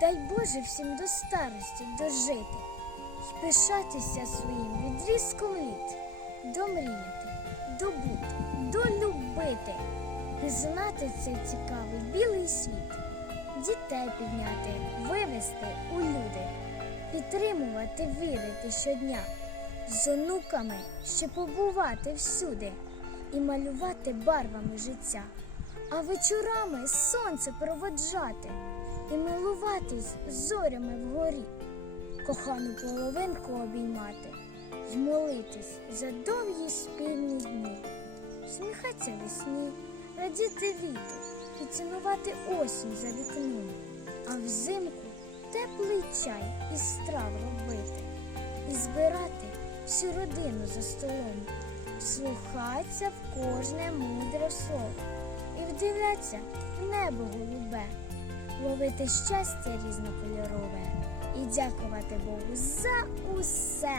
Дай Боже всім до старості дожити, й пишатися своїм відрізком літ, домріяти, добути, долюбити, пізнати цей цікавий білий світ, дітей підняти, вивести у люди, підтримувати, вірити щодня, з онуками ще побувати всюди і малювати барвами життя, а вечорами сонце проводжати і милуватись зорями вгорі, кохану половинку обіймати, й молитись за довгі спільні дні, сміхатися весні, радіти літу і цінувати осінь за вікном, а взимку теплий чай із страв робити, і збирати всю родину за столом, слухаться в кожне мудре слово і вдивляться в небо голубе ловити щастя різнокольорове і дякувати Богу за усе.